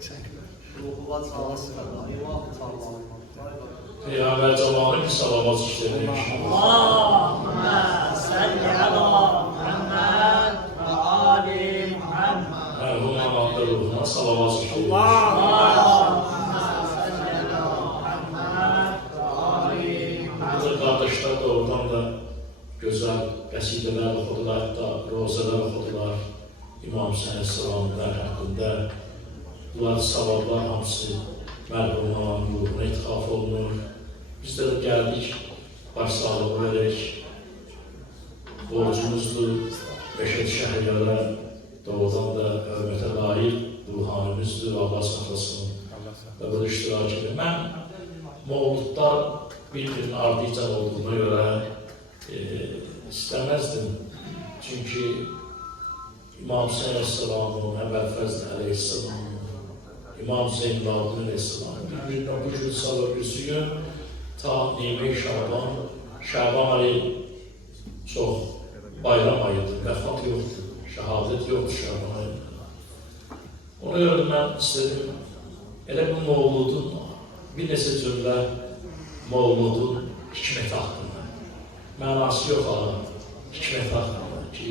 Ruhuva çalasın da, eyvah çalmalıyım. Peygamber zamanı bir salavat işlemiş. Allahümme salli ala Muhammed ve ali Muhammed. Merhum anahtar ruhuna salavat işlemiş. Allahümme salli ala Muhammed ve ali Muhammed. Burada kardeşler de oradan da güzel kasideler okudular, hatta rozalar okudular. İmam Hüseyin Aleyhisselam'ın hakkında. Bunlar savablar hamısı mərhumun ruhuna ithaf olunur. Biz de gəldik, başsağlığı verək. Borcumuzdur, Beşər şəhərlərə doğrudan da hörmətə layiq ruhanimizdir, Allah saxlasın. Və bu iştirak edir. Mən Moğolluqlar bir-birinin ardıcan olduğuna görə istəməzdim. Çünki İmam Hüseyin Aleyhisselamın, Əməl Fəzl Aleyhisselamın, İmam Zeynalabdin Aleyhisselam bir-birine bu cür salırısı gün ta Nime-i Şaban ayı çox bayram ayıdır, vəfat yoxdur, şəhadət yoxdur Şaban ayında. Ona görə mən istedim, elə bu Moğoludun bir neçə cümlə Moğoludun hikməti haqqında. Mənası yox ala, hikməti haqqında ki,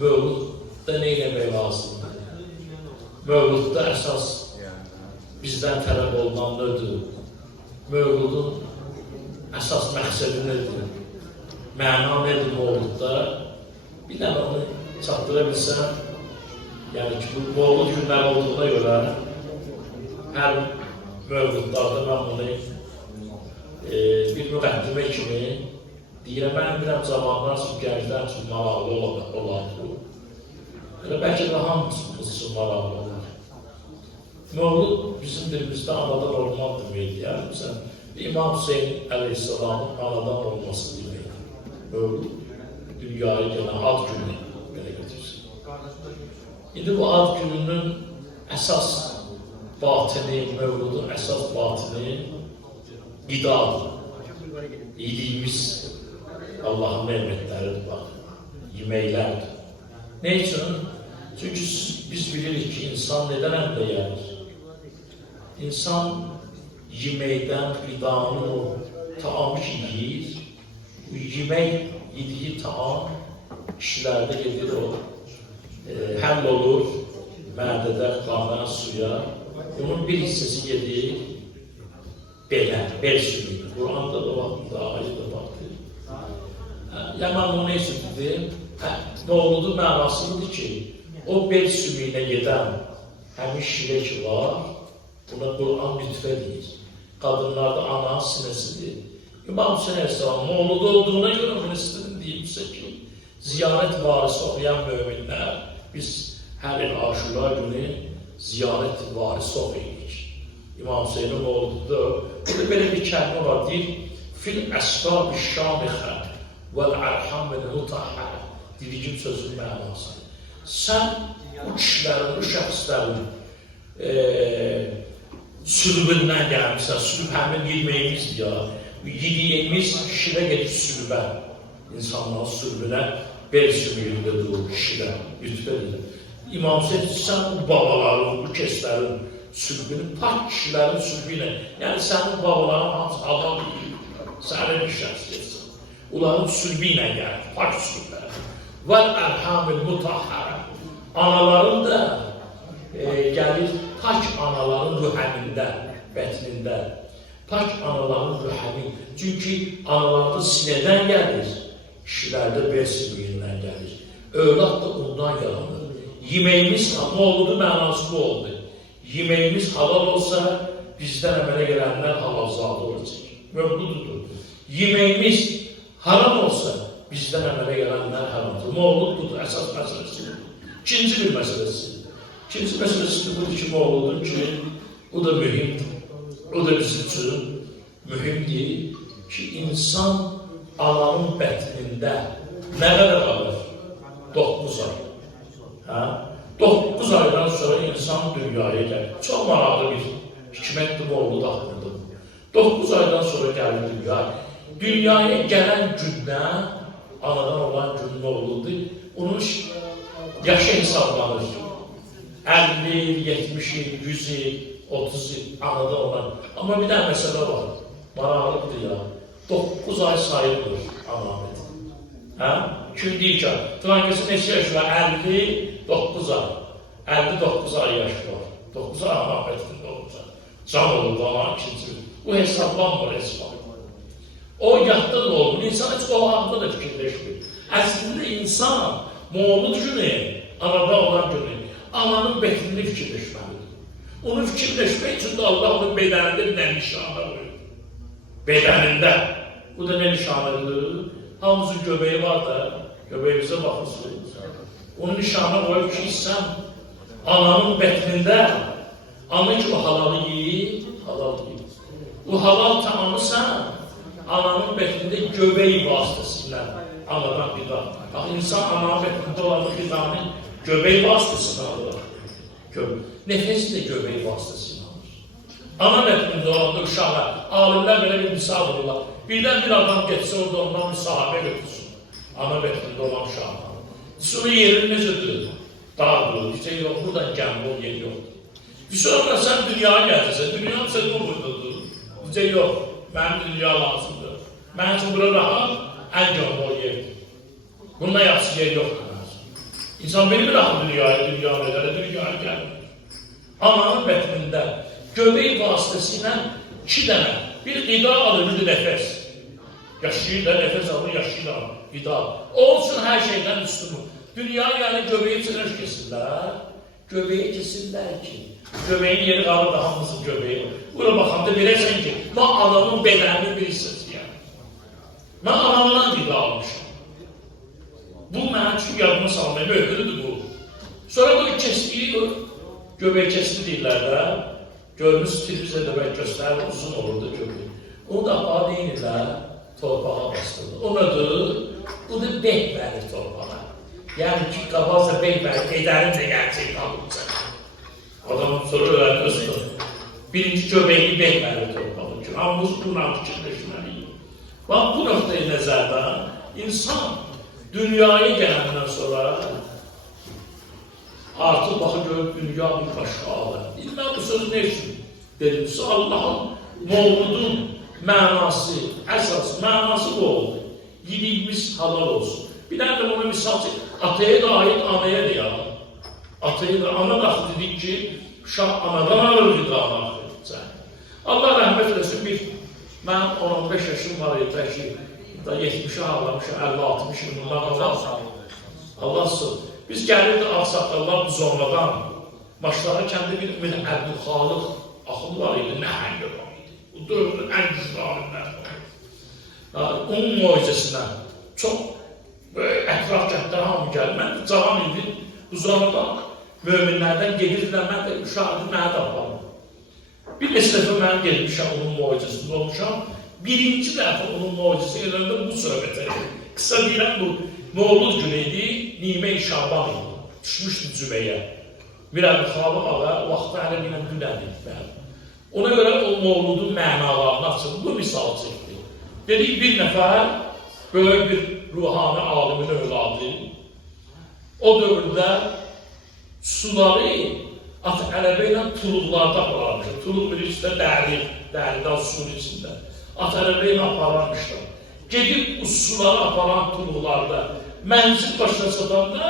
Mövludda nə eləmək lazımdır? Mövludda əsas bizdən tələb olunan nədir? Mövludun əsas məqsədi nədir? Məna nədir Mövludda? Bir dənə onu çatdıra bilsəm, yəni ki, bu Mövlud günləri olduğuna görə hər Mövludlarda mən bunu bir müqəddimə kimi deyirəm, mən biləm cavanlar üçün, gənclər üçün maraqlı olan bu. Bəlkə də hamımız üçün maraqlı olur. Mövlud bizim dilimizdə anadan olmaq deməkdir. Yəni, məsələn, İmam Hüseyin Əleyhisselamın anadan olması deməkdir. Mövlud dünyaya gələn ad günü belə götürsün. İndi bu ad gününün əsas batini, Mövludun əsas batini qidadır. Yediyimiz Allahın nemətləridir, bax, yeməklərdir. Ne üçün? Çünki biz bilirik ki, insan nədən əmdə gəlir? İnsan yeməkdən, qidanı, taamı ki yiyir, bu yemək, yediyi taam kişilərdə gedir o, həll olur, mədədə, qana, suya. Bunun bir hissəsi gedir, belə, bel sümüdür. Qur'anda da vaxtında, ayıda vaxtdır. Yaman onu ne üçün dedim? Mövludun mənasıdır ki, o bel sümüyünə gedən həmin şirə ki var, buna Qur'an lütfə deyir. Qadınlarda ana sinəsidir. İmam Hüseyin Aleyhisselam Mövlud olduğuna görə bunu istedim deyimsə ki, ziyarət varisi oxuyan müminlər, biz hər il Aşura günü ziyarət varisi oxuyuruq. İmam Hüseyin'in Mövlud'da burada belə bir kəlmə var, deyir, fil əsbab-ı şamixə vəl-ərham-ı mutahhərə. Diligim sözün mənası. Sən bu kişilərin, bu şəxslərin sülbündən gəlmişsən, sülb həmin yeməyimizdir ya. Yediyimiz kişilə gedir sülbə. İnsanların sülbünə bel sümüyündə durur kişilər, lütfədir. İmam Hüseyin, sən bu babaların, bu kəslərin sülbünü, pak kişilərin sülbü ilə, yəni sənin babaların hamısı adam deyil, sənin bir şəxsiyyətsin. Onların sülbü ilə gəlir, pak sülblər. Vəl-ərham-ı mutahhərə. Anaların da gəlir pak anaların rühəmində, bətnində. Pak anaların rühəmi. Çünki analarda sinədən gəlir, kişilərdə bel sümüyündən gəlir. Övlad da ondan yaranır. Yeməyimiz Mövludun mənası bu oldu. Yeməyimiz halal olsa, bizdən əmələ gələnlər halalzadə olacaq. Mövlududur. Yeməyimiz haram olsa, bizdən əmələ gələnlər haramdır. Mövlud budur, əsas məsələsidir. İkinci bir məsələsi. İkinci məsələsi budur ki, Mövludun ki, o da mühimdir. O da bizim üçün mühimdir ki, insan ananın bətnində nə qədər alır? 9 ay. 9 aydan sonra insan dünyaya gəlir. Çox maraqlı bir hikmətdir Mövlud haqqında. 9 aydan sonra gəlir dünyaya. Dünyaya gələn gündən anadan olan gün Mövluddur. Onun yaşı hesablanır. 50 il, 70 il, 100 il, 30 il anada olan. Amma bir dənə məsələ var. Maraqlıdır ya. 9 ay sayılır alamet. Hə? Kim deyir ki, filankəsi neçə yaş var? 59 ay. 59 ay yaş var. 9 ay alametində olacaq. Can olur falan ikinci. Bu hesablanmır hesab. O yadda da olur. İnsan heç o haqda da fikirləşmir. Əslində insan Moğolud günü, anada olan günü, ananın betinini fikirləşməlidir. Onu fikirləşmək üçün də Allah onun bedənində bir dənə nişanə qoyur. Bedənində. Bu da ne nişanıdır? Hamımızın göbeği var da, göbeğimize baxırsınız. Onun nişanı koyup ki, sen ananın betnində, ana ki o halalı yiyir, halal yiyir. Bu halal tamamısan, ananın betnində göbeği vasıtasıyla anadan qida. Bax, insan ananın betnində olan qidanın göbeği vasıtasıyla alır. Nefesi de göbeği vasıtasıyla alır. Ana betnində olanda uşağa, alimlər belə bir misal olurlar. Birdən bir adam geçse orada ondan müsahibə götürsün. Ana betnində olan uşağa. Sonra yerin necədir? Dağdır. İşte yok, buradan gəmli ol, yeri yoktur. Sonra sen dünyaya gəlirsən, dünya senin buradadır. İşte yok, mənim dünya lazımdır. Mənim üçün bura rahat, ən gəmli ol yerdir. Bundan yaxşı yer yoxdur. İnsan benim rahat dünyaya gəlmir. Ananın betnində göbək vasitəsilə 2 dənə bir qida alır, bir nəfəs. Yaşayır da, nəfəs alır, yaşayır da, qida. Olsun hər şeydən üstünü. Dünya yani göbeği sınır kesinler. Göbeği kesinler ki. Göbeğin yeri kalır da hamımızın göbeği. Buna bakanda bilirsen ki, ben adamın bedenini bilirsiniz yani. Ben anamdan qida almışım. Bu mənim üçün yadıma salmaya möhürüdür bu. Sonra bunu kesilir, göbeği kesli deyirlər də. Görmüş televiziyada belki göstərir, uzun olurdu göbeği. O da aparı deyirlər, torpağa bastırdı. O nedir? Bu da bek verir torpağa. Yani ki qabazda bek verir, edərin də gerçək qalırsa. Adamın soru öğrendiyorsun. Birinci göbeğini bek verir torpağa. Ama buna fikirləşməliyik. Bak bu noktayı nəzərdən insan dünyaya gələndən sonra artık bakı görüp dünya bir başka alır. İlmə bu söz ne için? Dedimse Allah'ın Moğludun mənası, əsas mənası bu oldu. Yediğimiz halal olsun. Bir tane de buna misal çek. Ataya da ait anaya da ya. Ataya da ana da dedik ki şah anadan alır gıdanı. Allah rahmet eylesin ben 10-15 yaşım var belki da 70'e ağlamışım, 50-60 yılından falan. Allah sağ. Biz gelirdi ağsaqqallar bu zonradan. Başlara kendi bir Əbdülxalıq axıl var idi, nəhəngə var idi. Bu dövrün ən güclü alimlərdən var. Onun mucizəsindən çox ətraf kənddən hamı gəlir. Mən də cavan idim, bu zonradan möminlərdən gedirdilər, mən də uşaqdır, mənə də aparım. Bir neçə dəfə mən gelmişəm onun mucizəsində olmuşam. Birinci dəfə onun mucizesi yerlərində bu söhbətə. Qısa deyirəm bu. Moğlud güneydi, Nime-i Şaban idi. Düşmüşdü Cübəyə. Bir Əbdülxalıq ağa, o vaxtda hələ bilən dünədir. Ona görə o Moğludun mənalarını açıldı, bu misal çəkdi. Dedik bir nəfər, böyük bir ruhani alimin övladı. O dövrdə suları at ələbə ilə tuluqlarda apararmışlar. Tuluq bir içində dəridən suyun içində. At ələbə ilə apararmışlar. Gedib bu suları aparan tuluqlarda mənzil başına satanda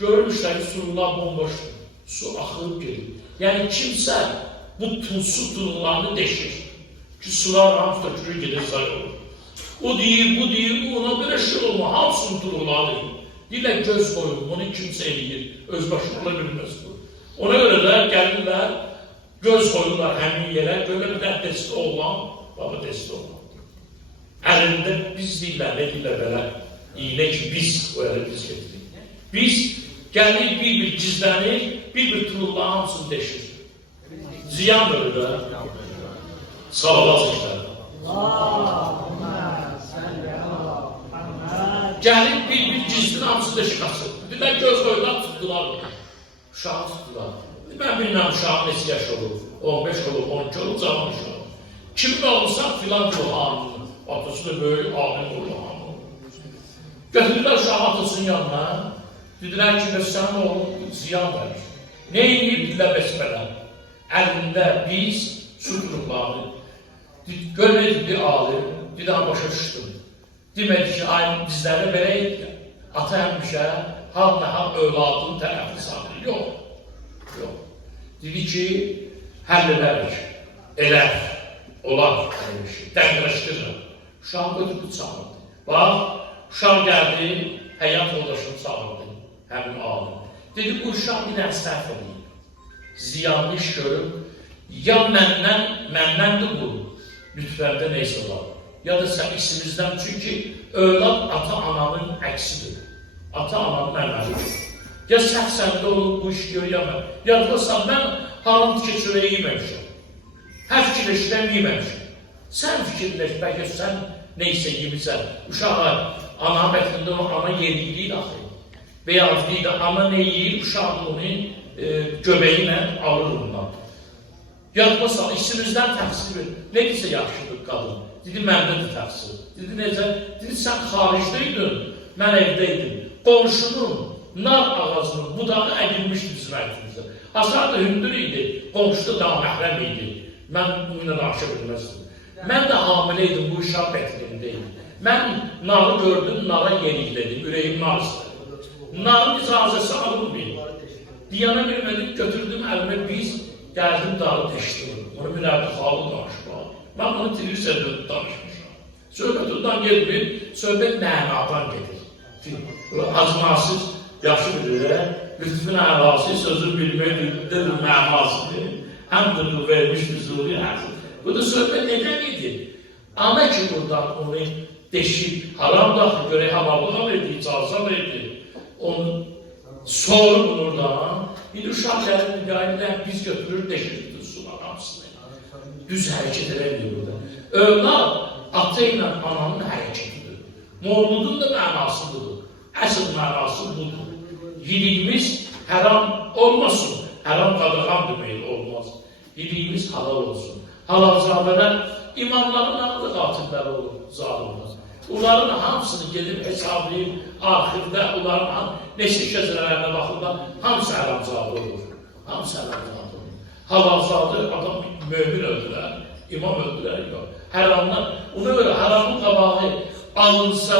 görmüşlər ki, sular bomboşdur. Su axıb gedir. Yəni kimsə bu su tuluqlarını deşir. Ki sular hamısı tökülür gedir say olur. O deyir, bu deyir, ona belə şey olma. Hamısının tuluqları deyir. Deyirlər göz qoyun, bunu kimsə eləyir. Öz başına bilməz bu. Ona görə də gəlirlər, göz qoyurlar həmin yerə. Böyle bir də testi olan, baba testi olan. Əlində biz deyirlər, ne deyirlər belə, iğne ki biz, o ələ biz getirdik. Biz gəlir bir gizlənir, bir tuluqla hamısını deşir. Ziyan bölürlər. Sağ olasın işlər. Gəlir bir gizlin hamısını deşir qaçır. Deyirlər göz qoyurlar, tutdular. Uşağı tutdular. Ben bilmem uşağı neçə yaş olur, 15 olur, 12 olur, cavan uşağı. Kimin olursa filan ruhanı. Atası da böyle alim olur. Götürdüler uşağı atasının yanına. Dediler ki, sen oğlum ziyan verir. Neyini dilə besmələ? Əlində biz su turukları. Görmedi bir alim, bir daha başa düşdüm. Demedi ki, ayın bizlərdə belə idi. Ata həmişə hal övladının tərəfini sanır. Yox. Yox. Dedi ki, həll edərik, elər, olar, dəqiqləşdirir. Uşağı götürdü, çağırdı. Bax, uşaq gəldi, həyat yoldaşını çağırdı, həmin alim. Dedi, bu uşaq bir dənə səhv edeyim. Ziyanlı iş görüb, ya mənnəndir bu, lütfəndə neysə var. Ya da sən ikimizdən, çünki övlad ata-ananın əksidir. Ata-ananın əməlidir. Ya səhv səndə olub bu iş görüyəməm. Yadlasan, mən halım keçirəyə yeməmişəm. Hər fikirləşdən yeməmişəm. Sən fikirləş, bəlkə sən neysə yemisən. Uşağa, ana bətində o ana yeniliyir axı. Beyazlıydı, ana ne yiyir, uşaq onu göbeği ilə alır bundan. Yadlasan, işimizdən təqsir verir. Ne desə yaxşıdır qadın. Dedi, məndədir təqsir. Dedi, necə? Dedi, sən xaricdəydin, mən evdəydim. Qonşunun nar ağacının budağı əkilmişdi bizim əlimizdə. Hasar da hündür idi, qonşuda da məhrəm idi. Mən bununla danışa bilməzdim. Mən də hamileydim, bu uşaq bətliyindeydim. Mən narı gördüm, nara yenildim, ürəyim nar istədim. Narın icazəsi alınmayın. Diyana bilmədim, götürdüm əlimə biz, gəldim darı təşdirim. Onu bir əldə xalı danışma. Mən bunu televiziyada danışmışam. Söhbət ondan gelmir, söhbət mənadan gedir. Acmasız, yaxşı bilirlər, lütfün əlası, sözü bilmək, lütfün mənasıdır. Həm də vermiş huzuri həzir. Bu da söhbət nədən idi? Ana ki, buradan onu deşib, haram daxil görək, havalığa verdi, icazə verdi. Onu sorur buradan, bir uşaq gəlir, müqayimdən biz götürür, deşirdir sular hamısını. Düz hərəkət edəmdir burada. Övlad, ata ilə ananın hərəkətidir. Mevludun da mənasıdır. Əsl mənası budur. Yediyimiz haram olmasın. Haram qadağan demək olmaz. Yediyimiz halal olsun. Halalzabələr imamların ağlı qatilləri olur, zalimlər. Onların hamısını gedib hesablayıb, axirdə onların neçə şəcərələrinə baxırlar, hamısı haramzadə olur. Hamısı haramzadə olur. Halalzadə adam mömin öldürər, imam öldürər, yox. Haramdan, ona görə haramın qabağı alınsa,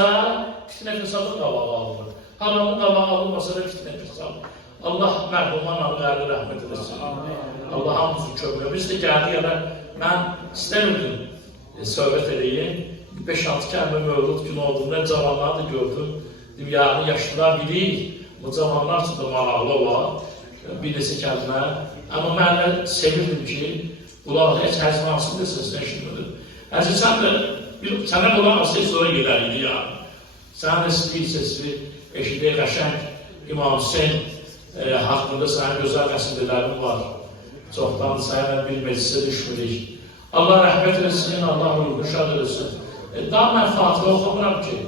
fitnə fesadı qabağı alınır. Haramın qabağı alınmasa da fitnə fesadı. Allah mərhuman alıqları rəhmət edesin. Allah hamısı kömür. Biz də gəldi yana, mən istəmirdim söhbət edeyim. 5-6 kəlmə mövlud günü olduğunda cavanları da gördüm. Dünyanın yaşlılar bilir, bu cavanlar üçün də maraqlı var. Bir neçə kəlmə. Amma mən sevirdim ki, bunlar heç həzmasında səsinə şunludur. Əziz, sən də, sənə qulaq asayı sonra gedərik ya. Sən də istəyir sesi, eşidə qəşəng İmam Hüseyin haqqında sənin gözəl qəsidələrin var. Çoxdan sənə bir meclisə düşmürük. Allah rəhmət eləsin, Allah ruhunu şad eləsin. Daha mən Fatihə oxumuram ki,